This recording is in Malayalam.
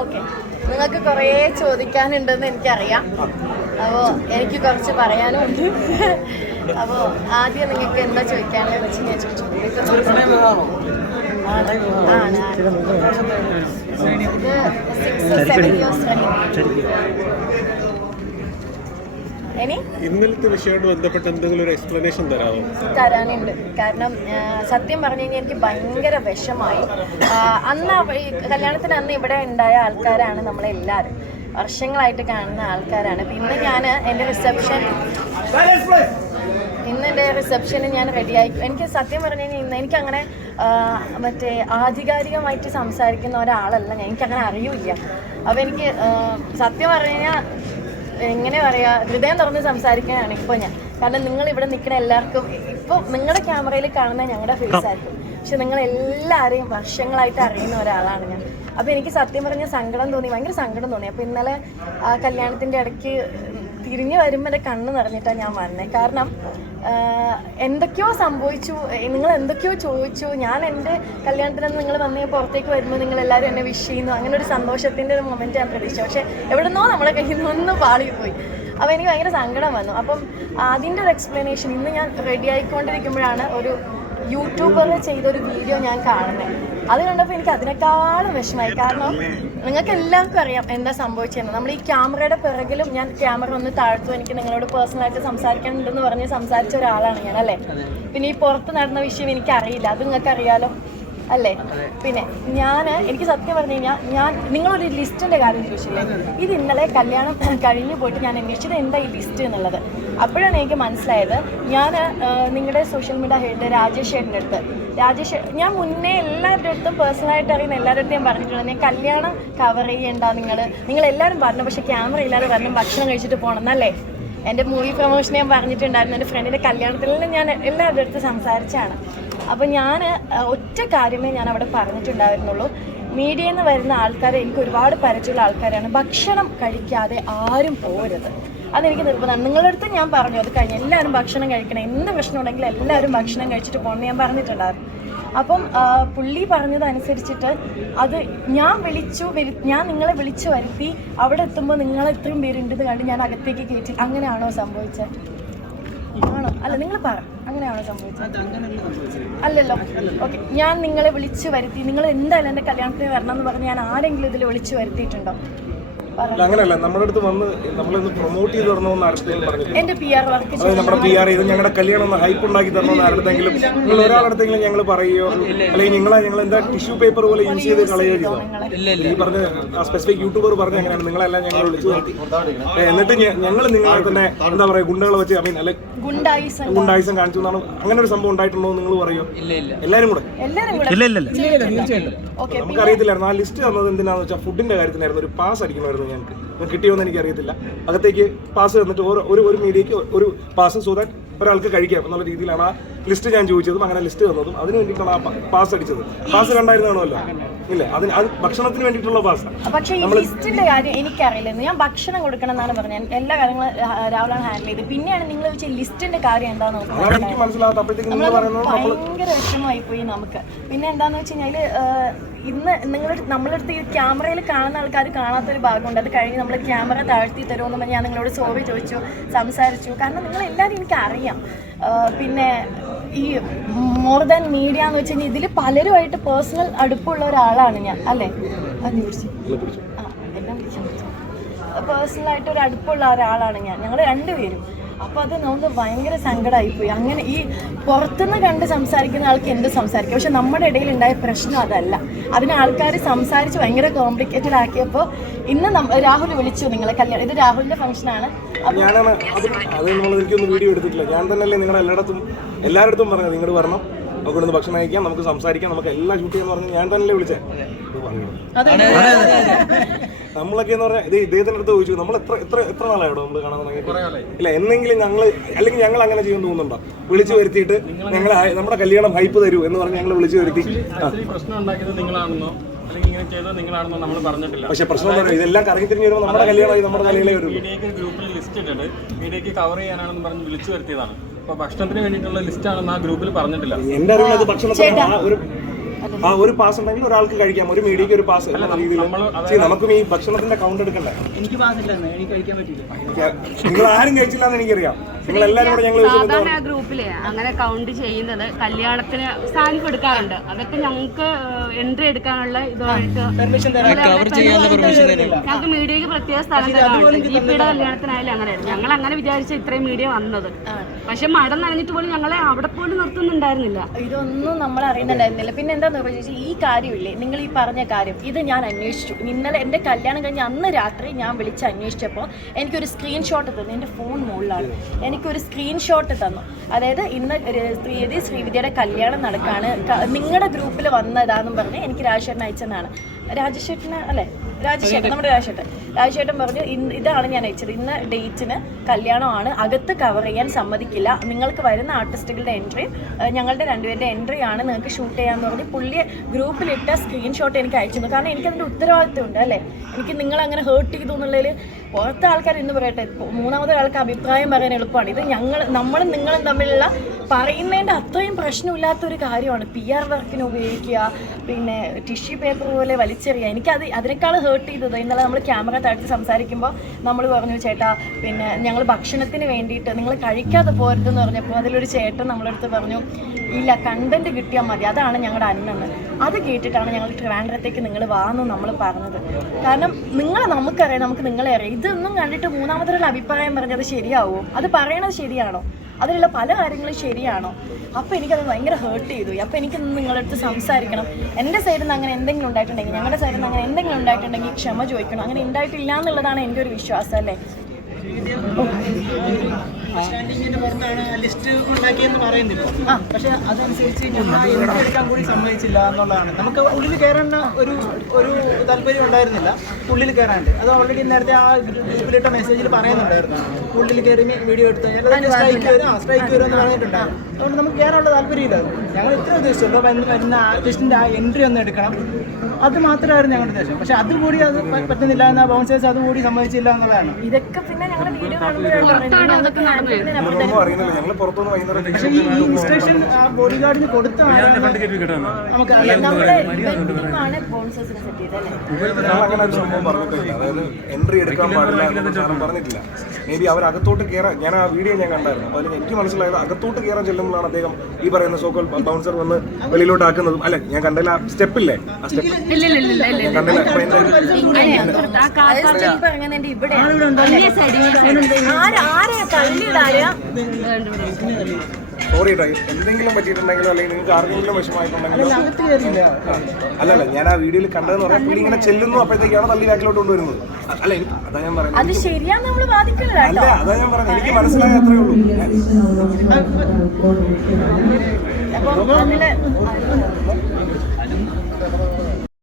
ഓക്കെ, നിങ്ങൾക്ക് കുറേ ചോദിക്കാനുണ്ടെന്ന് എനിക്കറിയാം. അപ്പോൾ എനിക്ക് കുറച്ച് പറയാനുമുണ്ട്. അപ്പോൾ ആദ്യം നിങ്ങൾക്ക് എന്താ ചോദിക്കാനെന്ന് വെച്ച് ഞാൻ ചോദിച്ചു. ഇന്നലത്തെ വിഷയമായിട്ട് ബന്ധപ്പെട്ട് എന്തെങ്കിലും ഒരു എക്സ്പ്ലനേഷൻ തരാനുണ്ട്. കാരണം സത്യം പറഞ്ഞു കഴിഞ്ഞാൽ എനിക്ക് ഭയങ്കര വിഷമായി. അന്ന് കല്യാണത്തിന് അന്ന് ഇവിടെ ഉണ്ടായ ആൾക്കാരാണ് നമ്മളെല്ലാവരും, വർഷങ്ങളായിട്ട് കാണുന്ന ആൾക്കാരാണ്. പിന്നെ ഞാൻ എൻ്റെ റിസപ്ഷന് ഞാൻ റെഡിയായി. എനിക്ക് സത്യം പറഞ്ഞു കഴിഞ്ഞാൽ ഇന്ന് എനിക്കങ്ങനെ മറ്റേ ആധികാരികമായിട്ട് സംസാരിക്കുന്ന ഒരാളല്ല ഞാൻ, എനിക്കങ്ങനെ അറിയില്ല. അപ്പോൾ എനിക്ക് സത്യം പറഞ്ഞു കഴിഞ്ഞാൽ എങ്ങനെ പറയുക, ഹൃദയം തുറന്ന് സംസാരിക്കാനാണ് ഇപ്പോൾ ഞാൻ. കാരണം നിങ്ങളിവിടെ നിൽക്കുന്ന എല്ലാവർക്കും ഇപ്പോൾ നിങ്ങളുടെ ക്യാമറയിൽ കാണുന്ന ഞങ്ങളുടെ ഫേസ് ആയിരിക്കും, പക്ഷെ നിങ്ങളെല്ലാവരെയും വർഷങ്ങളായിട്ട് അറിയുന്ന ഒരാളാണ് ഞാൻ. അപ്പോൾ എനിക്ക് സത്യം പറഞ്ഞാൽ സങ്കടം തോന്നി, ഭയങ്കര സങ്കടം തോന്നി. അപ്പോൾ ഇന്നലെ കല്യാണത്തിൻ്റെ ഇടയ്ക്ക് തിരിഞ്ഞു വരുമ്പോൾ എൻ്റെ കണ്ണ് നിറഞ്ഞിട്ടാണ് ഞാൻ വന്നത്. കാരണം എന്തൊക്കെയോ സംഭവിച്ചു, നിങ്ങൾ എന്തൊക്കെയോ ചോദിച്ചു. ഞാൻ എൻ്റെ കല്യാണത്തിന് നിങ്ങൾ വന്ന് പുറത്തേക്ക് വരുമ്പോൾ നിങ്ങളെല്ലാവരും എന്നെ വിഷ് ചെയ്യുന്നു, അങ്ങനെ ഒരു സന്തോഷത്തിൻ്റെ ഒരു മൊമെൻറ്റ് ഞാൻ പ്രതീക്ഷിച്ചു. പക്ഷേ എവിടെന്നോ നമ്മളെ കയ്യിൽ നിന്നൊന്ന് പാളിപ്പോയി. അപ്പോൾ എനിക്ക് ഭയങ്കര സങ്കടം വന്നു. അപ്പം അതിൻ്റെ ഒരു എക്സ്പ്ലനേഷൻ ഇന്ന് ഞാൻ റെഡി ആയിക്കൊണ്ടിരിക്കുമ്പോഴാണ് ഒരു യൂട്യൂബറിൽ ചെയ്തൊരു വീഡിയോ ഞാൻ കാണുന്നത്. അത് കണ്ടപ്പോൾ എനിക്ക് അതിനേക്കാളും വിഷമമായി. കാരണം നിങ്ങൾക്ക് എല്ലാവർക്കും അറിയാം എന്താ സംഭവിച്ചതെന്ന്. നമ്മൾ ഈ ക്യാമറയുടെ പിറകിലും ഞാൻ ക്യാമറ ഒന്ന് താഴ്ത്തു, എനിക്ക് നിങ്ങളോട് പേഴ്സണലായിട്ട് സംസാരിക്കാനുണ്ടെന്ന് പറഞ്ഞ് സംസാരിച്ച ഒരാളാണ് ഞാൻ, അല്ലേ? പിന്നെ ഈ പുറത്ത് നടന്ന വിഷയം എനിക്കറിയില്ല, അത് നിങ്ങൾക്ക് അറിയാലോ അല്ലേ? പിന്നെ എനിക്ക് സത്യം പറഞ്ഞു കഴിഞ്ഞാൽ നിങ്ങളൊരു ലിസ്റ്റിൻ്റെ കാര്യം ചോദിച്ചില്ലേ, ഇത് ഇന്നലെ കല്യാണം കഴിഞ്ഞ് പോയിട്ട് ഞാൻ അന്വേഷിച്ചത് എന്താ ഈ ലിസ്റ്റ് എന്നുള്ളത്. അപ്പോഴാണ് എനിക്ക് മനസ്സിലായത്. ഞാൻ നിങ്ങളുടെ സോഷ്യൽ മീഡിയ ഹെഡ് രാജേഷ് ചേട്ടൻ്റെ അടുത്ത് ഞാൻ മുന്നേ എല്ലാവരുടെ അടുത്തും പേഴ്സണലായിട്ട് അറിയുന്ന എല്ലാവരുടെ അടുത്തും ഞാൻ പറഞ്ഞിട്ടുണ്ട്, ഞാൻ കല്യാണം കവർ ചെയ്യണ്ട, നിങ്ങളെല്ലാവരും പറഞ്ഞു, പക്ഷേ ക്യാമറ ഇല്ലാതെ പറഞ്ഞു ഭക്ഷണം കഴിച്ചിട്ട് പോകണം എന്നല്ലേ. എൻ്റെ മൂവി പ്രൊമോഷൻ ഞാൻ പറഞ്ഞിട്ടുണ്ടായിരുന്നു, എൻ്റെ ഫ്രണ്ടിൻ്റെ കല്യാണത്തിൽ ഞാൻ എല്ലാവരുടെ അടുത്ത് സംസാരിച്ചാണ്. അപ്പോൾ ഞാൻ ഒറ്റ കാര്യമേ ഞാൻ അവിടെ പറഞ്ഞിട്ടുണ്ടായിരുന്നുള്ളൂ, മീഡിയയിൽ നിന്ന് വരുന്ന ആൾക്കാരെ എനിക്ക് ഒരുപാട് പരിചയമുള്ള ആൾക്കാരാണ്, ഭക്ഷണം കഴിക്കാതെ ആരും പോരുത്, അതെനിക്ക് നിർബന്ധമാണ്. നിങ്ങളുടെ അടുത്ത് ഞാൻ പറഞ്ഞു, അത് കഴിഞ്ഞ് എല്ലാവരും ഭക്ഷണം കഴിക്കണം, എന്ത് പ്രശ്നം ഉണ്ടെങ്കിലും എല്ലാവരും ഭക്ഷണം കഴിച്ചിട്ട് പോകണമെന്ന് ഞാൻ പറഞ്ഞിട്ടുണ്ടായിരുന്നു. അപ്പം പുള്ളി പറഞ്ഞതനുസരിച്ചിട്ട് അത് ഞാൻ നിങ്ങളെ വിളിച്ചു വരുത്തി അവിടെ എത്തുമ്പോൾ നിങ്ങൾ ഇത്രയും പേരുണ്ടെന്ന് കണ്ട് ഞാൻ അകത്തേക്ക് കയറ്റി. അങ്ങനെയാണോ സംഭവിച്ചത്? ആണോ? അല്ല, നിങ്ങൾ പറ, അങ്ങനെയാണോ സംഭവിച്ചത്? അല്ലല്ലോ. ഓക്കെ, ഞാൻ നിങ്ങളെ വിളിച്ചു വരുത്തി, നിങ്ങൾ എന്തായാലും എൻ്റെ കല്യാണത്തിന് വരണം എന്ന് പറഞ്ഞ് ഞാൻ ആരെങ്കിലും ഇതിൽ വിളിച്ചു വരുത്തിയിട്ടുണ്ടോ? അങ്ങനെയല്ല, നമ്മുടെ അടുത്ത് വന്ന് നമ്മളൊന്ന് പ്രൊമോട്ട് ചെയ്ത് തരണമെന്ന് ആരുടെയും പറഞ്ഞു. എന്റെ PR വർക്ക് നമ്മുടെ PR ചെയ്ത് ഞങ്ങളുടെ കല്യാണം ഒന്ന് ഹൈപ്പ് ഉണ്ടാക്കി തരണമെന്ന് ആരുടെങ്കിലും നിങ്ങൾ ഒരാളടുത്തെങ്കിലും ഞങ്ങൾ പറയുകയോ അല്ലെങ്കിൽ ഞങ്ങൾ എന്താ ടിഷ്യൂ പേപ്പർ പോലെ യൂസ് ചെയ്ത് കളയുകയോ ചെയ്തോ? ഈ പറഞ്ഞ സ്പെസിഫിക് യൂട്യൂബർ പറഞ്ഞ അങ്ങനെയാണ്, നിങ്ങളെല്ലാം ഞങ്ങൾ വിളിച്ചു വരുത്തി. എന്നിട്ട് ഞങ്ങൾ നിങ്ങളെ തന്നെ എന്താ പറയുക, ഗുണ്ടകളെ വെച്ച് അല്ലെ ഗുണ്ടായിസം കാണിച്ചു എന്നാണ്. അങ്ങനെ ഒരു സംഭവം ഉണ്ടായിട്ടുണ്ടോ നിങ്ങൾ പറയോ? എല്ലാവരും കൂടെ നമുക്കറിയത്തില്ലായിരുന്നു. ആ ലിസ്റ്റ് തന്നത് എന്തിനാന്ന് വെച്ചാൽ ഫുഡിന്റെ കാര്യത്തിനായിരുന്നു. ഒരു പാസ് അടിക്കണമായിരുന്നു ഞങ്ങൾക്ക്, കിട്ടിയോന്ന് എനിക്കറിയത്തില്ല. അകത്തേക്ക് പാസ് തന്നിട്ട് ഒരു മീഡിയക്ക് ഒരു പാസ്, സോ ദാറ്റ് ഒരാൾക്ക് കഴിക്കാം എന്നുള്ള രീതിയിലാണ് ആ ലിസ്റ്റ് ഞാൻ ചോദിച്ചതും അങ്ങനെ ലിസ്റ്റ് തന്നതും. അതിന് വേണ്ടിയിട്ടാണ് ആ പാസ് അടിച്ചത്. പാസ് കണ്ടായിരുന്നാണല്ലോ ഇല്ല, അത് ഭക്ഷണത്തിന് വേണ്ടിയിട്ടുള്ള പാസ്. പക്ഷേ ഈ ലിസ്റ്റിന്റെ കാര്യം എനിക്കറിയില്ലായിരുന്നു. ഞാൻ ഭക്ഷണം കൊടുക്കണം എന്നാണ് പറഞ്ഞത്, എല്ലാ കാര്യങ്ങളും രാഹുലാണ് ഹാൻഡിൽ ചെയ്ത്. പിന്നെയാണ് നിങ്ങൾ വെച്ച ലിസ്റ്റിന്റെ കാര്യം എന്താന്ന് നോക്കുന്നത്. എനിക്ക് മനസ്സിലാകത്തപ്പോഴത്തേക്ക് ഭയങ്കര വിഷമമായി പോയി നമുക്ക്. പിന്നെ എന്താന്ന് വെച്ച് കഴിഞ്ഞാല് ഇന്ന് നമ്മളടുത്ത് ഈ ക്യാമറയിൽ കാണുന്ന ആൾക്കാർ കാണാത്തൊരു ഭാഗമുണ്ട്. അത് കഴിഞ്ഞ് നമ്മൾ ക്യാമറ താഴ്ത്തി തരുമെന്ന് പറഞ്ഞ് ഞാൻ നിങ്ങളോട് സോറി ചോദിച്ചു, സംസാരിച്ചു. കാരണം നിങ്ങളെല്ലാവരും എനിക്കറിയാം. പിന്നെ ഈ മോർ ദാൻ മീഡിയ എന്ന് വെച്ച് കഴിഞ്ഞാൽ ഇതിൽ പലരുമായിട്ട് പേഴ്സണൽ അടുപ്പമുള്ള ഒരാളാണ് ഞാൻ, അല്ലേ? എല്ലാം പേഴ്സണലായിട്ട് ഒരു അടുപ്പമുള്ള ഒരാളാണ് ഞങ്ങൾ രണ്ടുപേരും. അപ്പോൾ അത് നമുക്ക് ഭയങ്കര സങ്കടമായിപ്പോയി. അങ്ങനെ ഈ പുറത്തുനിന്ന് കണ്ട് സംസാരിക്കുന്ന ആൾക്ക് എന്ത് സംസാരിക്കും, പക്ഷെ നമ്മുടെ ഇടയിൽ ഉണ്ടായ പ്രശ്നം അതല്ല. അതിന് ആൾക്കാർ സംസാരിച്ച് ഭയങ്കര കോംപ്ലിക്കേറ്റഡ് ആക്കിയപ്പോൾ ഇന്ന് രാഹുൽ വിളിച്ചു നിങ്ങളെ കല്യാണം. ഇത് രാഹുലിന്റെ ഫംഗ്ഷനാണ്. എനിക്കൊന്നും വീഡിയോ എടുത്തിട്ടില്ല, ഞാൻ തന്നെയല്ലേ നിങ്ങളുടെ എല്ലായിടത്തും പറഞ്ഞത് നിങ്ങൾ വരണം, നമുക്കിവിടുന്ന് ഭക്ഷണം കഴിക്കാം, നമുക്ക് സംസാരിക്കാം, നമുക്ക് എല്ലാം ഷൂട്ട് ചെയ്യാന്ന് പറഞ്ഞ് ഞാൻ തന്നെയല്ലേ വിളിച്ചേ. നമ്മളൊക്കെ എന്ന് പറഞ്ഞാൽ ഇദ്ദേഹത്തിന്റെ അടുത്ത് ചോദിച്ചു, നമ്മൾ എത്ര നാളായോ നമ്മൾ കാണാൻ തുടങ്ങിയിട്ട്? ഇല്ല, എന്നെങ്കിലും ഞങ്ങൾ അങ്ങനെ ചെയ്യുമെന്ന് തോന്നുന്നുണ്ടോ? വിളിച്ചു വരുത്തിയിട്ട് ഞങ്ങൾ നമ്മുടെ കല്യാണം ഹൈപ്പ് തരൂ എന്ന് പറഞ്ഞ് ഞങ്ങൾ വിളിച്ചു വരുത്തി. പക്ഷെ പ്രശ്നം എന്താ, ഇതെല്ലാം കറങ്ങി തിരിഞ്ഞ് വരുമ്പോൾ നമ്മുടെ കല്യാണമായി നമ്മുടെ കല്യാണമേ വരും. ഗ്രൂപ്പിൽ ലിസ്റ്റ് ഇട്ടിട്ട് മീഡിയക്ക് കവർ ചെയ്യാനാണെന്ന് പറഞ്ഞ് വിളിച്ചു വരുത്തിയതാണ്. അപ്പൊ ഭക്ഷണത്തിന് വേണ്ടിയിട്ടുള്ള ലിസ്റ്റ് ആണെന്ന് ആ ഗ്രൂപ്പിൽ പറഞ്ഞിട്ടില്ല. എന്റെ അറിവിൽ അത് ഭക്ഷണത്തിന് ഒരു പാസ് ഉണ്ടെങ്കിൽ ഒരാൾക്ക് കഴിക്കാം, ഒരു മീഡിയക്ക് ഒരു പാസ്. നമുക്കും ഈ ഭക്ഷണത്തിന്റെ കൗണ്ട് എടുക്കണ്ടേ? എനിക്ക് പാസ് ഇല്ലെന്ന്, എനിക്ക് കഴിക്കാൻ പറ്റില്ല. നിങ്ങൾ ആരും കഴിച്ചില്ല എന്ന് എനിക്കറിയാം. നിങ്ങൾ എല്ലാവരും കൂടെ ഞങ്ങൾ സാധാരണ ഗ്രൂപ്പിലെ അങ്ങനെ കൗണ്ട് ചെയ്യുന്നത് കല്യാണത്തിന് സാനിപ്പ് എടുക്കാറുണ്ട്. അതൊക്കെ ഞങ്ങൾക്ക് എൻട്രി എടുക്കാനുള്ള ഇതുമായിട്ട് ഞങ്ങൾക്ക് മീഡിയക്ക് പ്രത്യേക സ്ഥലം തരാറുണ്ട്. ജിപിയുടെ കല്യാണത്തിനായാലും അങ്ങനെയായിരുന്നു. ഞങ്ങൾ അങ്ങനെ വിചാരിച്ച ഇത്രയും മീഡിയ വന്നത്. പക്ഷെ മടം നനഞ്ഞിട്ട് പോലും ഞങ്ങളെ അവിടെ പോലും നിർത്തുന്നുണ്ടായിരുന്നില്ല. ഇതൊന്നും നമ്മൾ അറിയുന്നുണ്ടായിരുന്നില്ല. പിന്നെ എന്താന്ന് ചോദിച്ചാൽ ഈ കാര്യമില്ലേ, നിങ്ങൾ ഈ പറഞ്ഞ കാര്യം ഇത് ഞാൻ അന്വേഷിച്ചു. ഇന്നലെ എൻ്റെ കല്യാണം കഴിഞ്ഞ് അന്ന് രാത്രി ഞാൻ വിളിച്ച് അന്വേഷിച്ചപ്പോൾ എനിക്കൊരു സ്ക്രീൻഷോട്ട് തന്നു. എൻ്റെ ഫോൺ മുകളിലാണ്. എനിക്കൊരു സ്ക്രീൻഷോട്ട് തന്നു. അതായത് ഇന്ന് ശ്രീവിദ്യയുടെ കല്യാണം നടക്കാണ്, നിങ്ങളുടെ ഗ്രൂപ്പിൽ വന്നതാണെന്നും പറഞ്ഞ് എനിക്ക് രാജേട്ടൻ അയച്ചതാണ്. രാജേട്ടന് അല്ലേ, രാജേട്ടൻ, നമ്മുടെ രാജേട്ടൻ പറഞ്ഞു ഇതാണ് ഞാൻ അയച്ചത്, ഇന്ന് ഡേറ്റിന് കല്യാണമാണ്, അകത്ത് കവർ ചെയ്യാൻ സമ്മതിക്കില്ല, നിങ്ങൾക്ക് വരുന്ന ആർട്ടിസ്റ്റുകളുടെ എൻട്രി ഞങ്ങളുടെ രണ്ടുപേരുടെ എൻട്രി ആണ്, നിങ്ങൾക്ക് ഷൂട്ട് ചെയ്യാമെന്ന് പറഞ്ഞ് പുള്ളിയെ ഗ്രൂപ്പിലിട്ട സ്ക്രീൻഷോട്ട് എനിക്ക് അയച്ചിരുന്നു. കാരണം എനിക്കതിൻ്റെ ഉത്തരവാദിത്വമുണ്ട് അല്ലേ, എനിക്ക് നിങ്ങളങ്ങനെ ഹേർട്ട് ചെയ്തു എന്നുള്ളതിൽ പുറത്തെ ആൾക്കാർ എന്ന് പറയട്ടെ, മൂന്നാമത്തെ ആൾക്ക് അഭിപ്രായം പറയാൻ എളുപ്പമാണ്. ഇത് നമ്മളും നിങ്ങളും തമ്മിലുള്ള പറയുന്നതിൻ്റെ അത്രയും പ്രശ്നമില്ലാത്തൊരു കാര്യമാണ്. PR വർക്കിന് ഉപയോഗിക്കുക, പിന്നെ ടിഷ്യൂ പേപ്പർ പോലെ വലിച്ചെറിയുക. എനിക്കത് അതിനേക്കാൾ ഹേർട്ട് ചെയ്തത് ഇന്നലെ നമ്മൾ ക്യാമറ താഴ്ത്തി സംസാരിക്കുമ്പോൾ നമ്മൾ പറഞ്ഞു, ചേട്ടാ പിന്നെ ഞങ്ങൾ ഭക്ഷണത്തിന് വേണ്ടിയിട്ട് നിങ്ങൾ കഴിക്കാതെ പോരുതെന്ന് പറഞ്ഞപ്പോൾ അതിലൊരു ചേട്ടൻ നമ്മളടുത്ത് പറഞ്ഞു, ഇല്ല കണ്ടന്റ് കിട്ടിയാൽ മതി, അതാണ് ഞങ്ങളുടെ അന്നെന്ന്. അത് കേട്ടിട്ടാണ് ഞങ്ങൾ ട്രിവാൻഡ്രത്തേക്ക് നിങ്ങൾ വാന്ന് നമ്മൾ പറഞ്ഞത്. കാരണം നമുക്കറിയാം, നമുക്ക് നിങ്ങളെ അറിയാം. ഇതൊന്നും കണ്ടിട്ട് മൂന്നാമതൊരു അഭിപ്രായം പറഞ്ഞത് ശരിയാവുമോ? അത് പറയണത് ശരിയാണോ? അതിലുള്ള പല കാര്യങ്ങളും ശരിയാണോ? അപ്പോൾ എനിക്കത് ഭയങ്കര ഹേർട്ട് ചെയ്തു. അപ്പോൾ എനിക്കിന്ന് നിങ്ങളുടെ അടുത്ത് സംസാരിക്കണം. എൻ്റെ സൈഡിൽ നിന്ന് അങ്ങനെ എന്തെങ്കിലും ഉണ്ടായിട്ടുണ്ടെങ്കിൽ, ഞങ്ങളുടെ സൈഡിൽ നിന്ന് അങ്ങനെ എന്തെങ്കിലും ഉണ്ടായിട്ടുണ്ടെങ്കിൽ ക്ഷമ ചോദിക്കണം. അങ്ങനെ ഉണ്ടായിട്ടില്ല എന്നുള്ളതാണ് എൻ്റെ ഒരു വിശ്വാസം അല്ലേ. സ്റ്റാൻഡിങ്ങിന്റെ പുറത്താണ് ലിസ്റ്റ് ഉണ്ടാക്കിയെന്ന് പറയുന്നില്ല. പക്ഷെ അതനുസരിച്ച് ഞങ്ങൾ എടുക്കാൻ കൂടി സമ്മതിച്ചില്ല എന്നുള്ളതാണ്. നമുക്ക് ഉള്ളിൽ കയറാൻ ഒരു താല്പര്യം ഉണ്ടായിരുന്നില്ല, ഉള്ളിൽ കയറാണ്ട്. അത് ഓൾറെഡി നേരത്തെ ആ ഗ്രൂപ്പിലിട്ട മെസ്സേജിൽ പറയുന്നുണ്ടായിരുന്നു, ഉള്ളിൽ കയറി വീഡിയോ എടുത്ത് കഴിഞ്ഞാൽ സ്ട്രൈക്ക് വരുമെന്ന് പറഞ്ഞിട്ടുണ്ടായിരുന്നു. അതുകൊണ്ട് നമുക്ക് കയറാനുള്ള താല്പര്യമില്ലായിരുന്നു. ഞങ്ങൾ ഇത്ര ഉദ്ദേശിച്ചുള്ളൂ, വരുന്ന ആർട്ടിസ്റ്റിൻ്റെ ആ എൻട്രി ഒന്ന് എടുക്കണം, അത് മാത്രമായിരുന്നു ഞങ്ങളുടെ ഉദ്ദേശം. പക്ഷെ അതുകൂടി അത് പറ്റുന്നില്ല എന്ന ബൗൺസേഴ്സ് അതുകൂടി സമ്മതിച്ചില്ല എന്നുള്ളതാണ്. ഇതൊക്കെ പിന്നെ ഞങ്ങളുടെ വീഡിയോ കാണുമ്പോഴാണ് പക്ഷേ ഈ ഇൻസ്ട്രക്ഷൻ ബോഡി ഗാർഡിന് കൊടുത്താണ് നമുക്ക് എൻട്രി എടുക്കാൻ പാടില്ല പറഞ്ഞിട്ടില്ല. മേ ബി അവർ അകത്തോട്ട് കയറാൻ, ഞാൻ ആ വീഡിയോ ഞാൻ കണ്ടായിരുന്നു. അപ്പോൾ അതിൽ എനിക്ക് മനസ്സിലായത് അകത്തോട്ട് കയറാൻ ചെല്ലുമ്പോഴാണ് അദ്ദേഹം ഈ പറയുന്ന സോക്കോൾ ബൗൺസർ വന്ന് വെളിയിലോട്ട് ആക്കുന്നതും. അല്ല ഞാൻ കണ്ടില്ല, ആ സ്റ്റെപ്പില്ലേ, ആ സ്റ്റെപ്പ് കണ്ടില്ല. സോറി കേട്ടോ, എന്തെങ്കിലും പറ്റിയിട്ടുണ്ടെങ്കിലോ അല്ലെങ്കിൽ നിങ്ങൾക്ക് ആർക്കെങ്കിലും വിഷമമായിട്ടുണ്ടെങ്കിലോ. അല്ലല്ല, ഞാൻ ആ വീഡിയോയിൽ കണ്ടതെന്ന് പറഞ്ഞാൽ പുള്ളി ഇങ്ങനെ ചെല്ലുന്നു, അപ്പോഴത്തേക്കാണ് തള്ളി ബാക്കിലോട്ട് കൊണ്ടുവരുന്നത്. അല്ല എനിക്ക് അതാ ഞാൻ പറയുന്നത്, അല്ല അതാ ഞാൻ പറയുന്നത്, എനിക്ക് മനസ്സിലായ അത്രേ ഉള്ളൂ. അപ്പോൾ